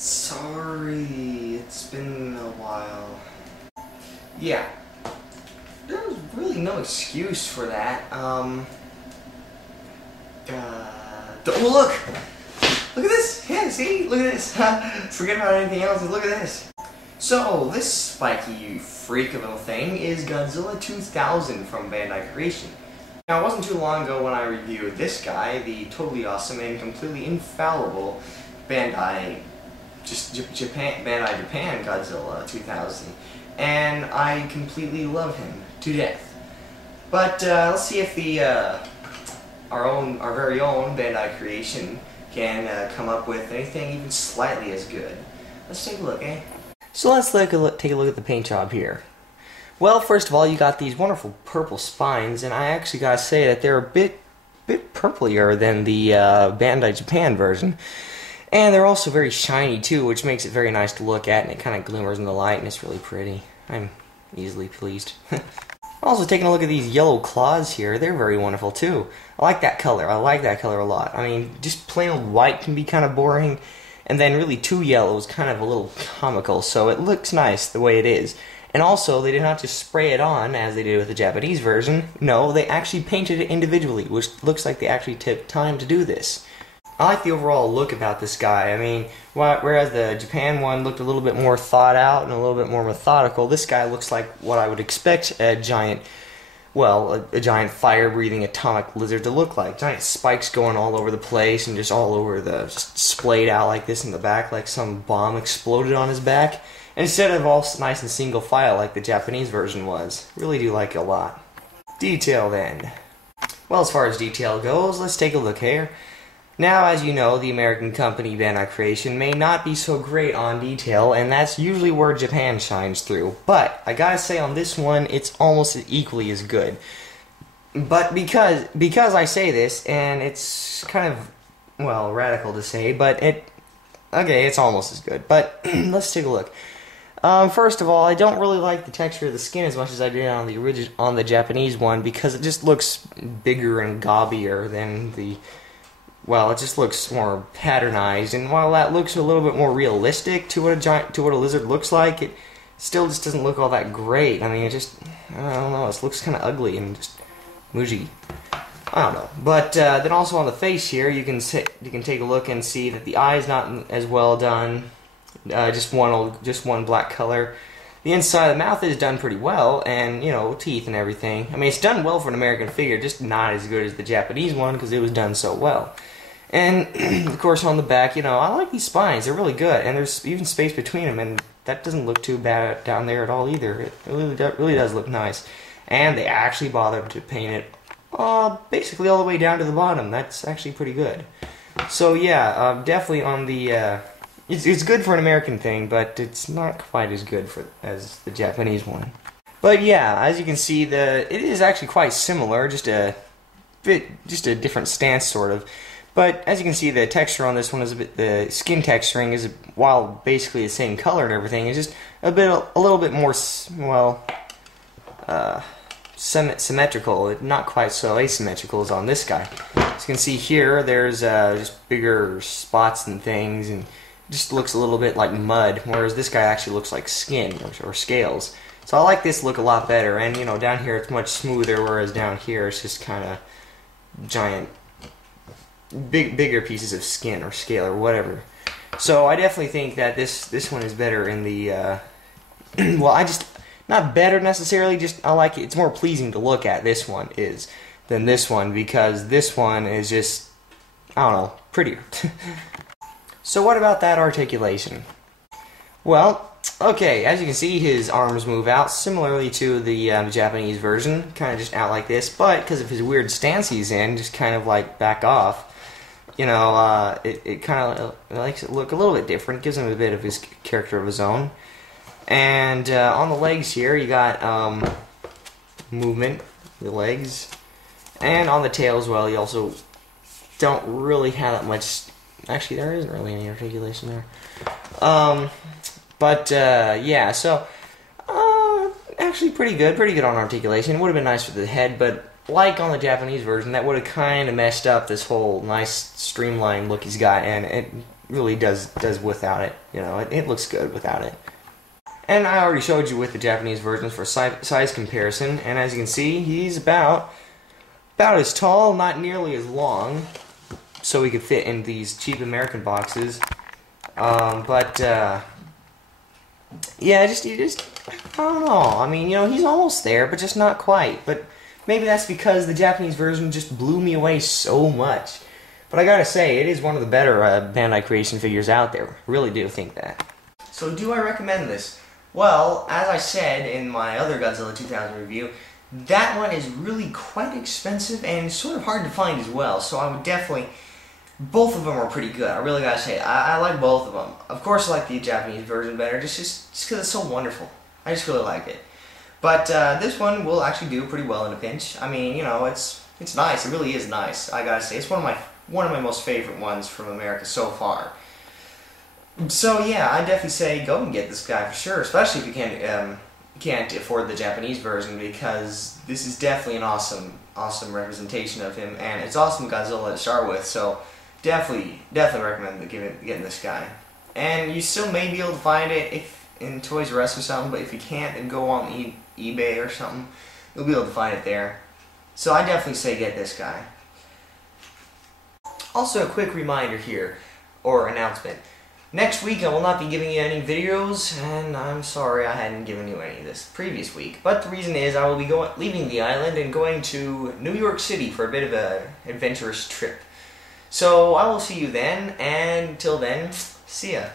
Sorry, it's been a while. Yeah, there's really no excuse for that. Oh, look! Look at this! Yeah, see? Look at this! Forget about anything else and look at this! So, this spiky freak of a thing is Godzilla 2000 from Bandai Creation. Now, it wasn't too long ago when I reviewed this guy, the totally awesome and completely infallible Bandai Japan Godzilla 2000, and I completely love him to death. But let's see if the our very own Bandai Creation can come up with anything even slightly as good. Let's take a look, eh? So let's take a look at the paint job here. Well, first of all, you got these wonderful purple spines, and I actually gotta say that they're a bit purplier than the Bandai Japan version. And they're also very shiny too, which makes it very nice to look at, and it kind of glimmers in the light, and it's really pretty. I'm easily pleased. Also, taking a look at these yellow claws here, they're very wonderful too. I like that color. I like that color a lot. I mean, just plain old white can be kind of boring, and then really too yellow is kind of a little comical, so it looks nice the way it is. And also, they did not just spray it on, as they did with the Japanese version. No, they actually painted it individually, which looks like they actually took time to do this. I like the overall look about this guy. I mean, whereas the Japan one looked a little bit more thought out and a little bit more methodical, this guy looks like what I would expect a giant, well, a giant fire-breathing atomic lizard to look like. Giant spikes going all over the place and just all over just splayed out like this in the back, like some bomb exploded on his back. Instead of all nice and single file like the Japanese version was. Really do like it a lot. Detail then. Well, as far as detail goes, let's take a look here. Now, as you know, the American company Bandai Creation may not be so great on detail, and that's usually where Japan shines through. But I gotta say, on this one, it's almost equally as good. But because I say this, and it's kind of, well, radical to say, but it's almost as good. But let's take a look. First of all, I don't really like the texture of the skin as much as I did on the Japanese one, because it just looks bigger and gobbier than the. Well, it just looks more patternized, and while that looks a little bit more realistic to what a lizard looks like, it still just doesn't look all that great. I mean, I don't know, it looks kind of ugly and just muji. I don't know. But then also on the face here, you can take a look and see that the eye's not as well done. Just one black color. The inside of the mouth is done pretty well, and, you know, teeth and everything. I mean, it's done well for an American figure, just not as good as the Japanese one, because it was done so well. And, of course, on the back, you know, I like these spines. They're really good, and there's even space between them, and that doesn't look too bad down there at all either. It really does look nice. And they actually bothered to paint it basically all the way down to the bottom. That's actually pretty good. So, yeah, definitely on the... It's good for an American thing, but it's not quite as good as the Japanese one. But yeah, as you can see, it is actually quite similar, just a different stance, sort of. But as you can see, the texture on this one is the skin texturing is, while basically the same color and everything, is just a little bit more, well, symmetrical. Not quite so asymmetrical as on this guy. As you can see here, there's just bigger spots and things, and just looks a little bit like mud, whereas this guy actually looks like skin or scales. So I like this look a lot better, and you know, down here it's much smoother, whereas down here it's just kind of giant, bigger pieces of skin or scale or whatever. So I definitely think that this one is better in the well, not better necessarily, just I like it. It's more pleasing to look at, this one is, than this one, because this one is just, I don't know, prettier. So what about that articulation? Well, okay, as you can see, his arms move out similarly to the Japanese version, kind of just out like this, but because of his weird stance he's in, just kind of like back off. You know, it kind of makes it look a little bit different, gives him a bit of his character of his own. And on the legs here, you got movement, the legs, and on the tail as well, you also don't really have that much. Actually, there isn't really any articulation there. Yeah, so, actually pretty good on articulation. It would have been nice for the head, but like on the Japanese version, that would have kind of messed up this whole nice streamlined look he's got, and it really does without it. You know, it looks good without it. And I already showed you with the Japanese versions for size comparison, and as you can see, he's about as tall, not nearly as long, so he could fit in these cheap American boxes. Yeah, you just, I don't know. I mean, you know, he's almost there, but just not quite. But maybe that's because the Japanese version just blew me away so much. But I gotta say, it is one of the better Bandai Creation figures out there. Really do think that. So do I recommend this? Well, as I said in my other Godzilla 2000 review, that one is really quite expensive and sort of hard to find as well. So I would definitely... Both of them are pretty good. I really gotta say, I like both of them. Of course, I like the Japanese version better, just because it's so wonderful. I just really like it. But this one will actually do pretty well in a pinch. I mean, you know, it's nice. It really is nice. I gotta say, it's one of my most favorite ones from America so far. So yeah, I definitely say go and get this guy for sure, especially if you can't afford the Japanese version, because this is definitely an awesome representation of him, and it's awesome Godzilla to start with. So. Definitely recommend getting this guy. And you still may be able to find it in Toys R Us or something, but if you can't, then go on eBay or something. You'll be able to find it there. So I definitely say get this guy. Also, a quick reminder here, or announcement. Next week I will not be giving you any videos, and I'm sorry I hadn't given you any this previous week. But the reason is I will be leaving the island and going to New York City for a bit of an adventurous trip. So I will see you then, and till then, see ya.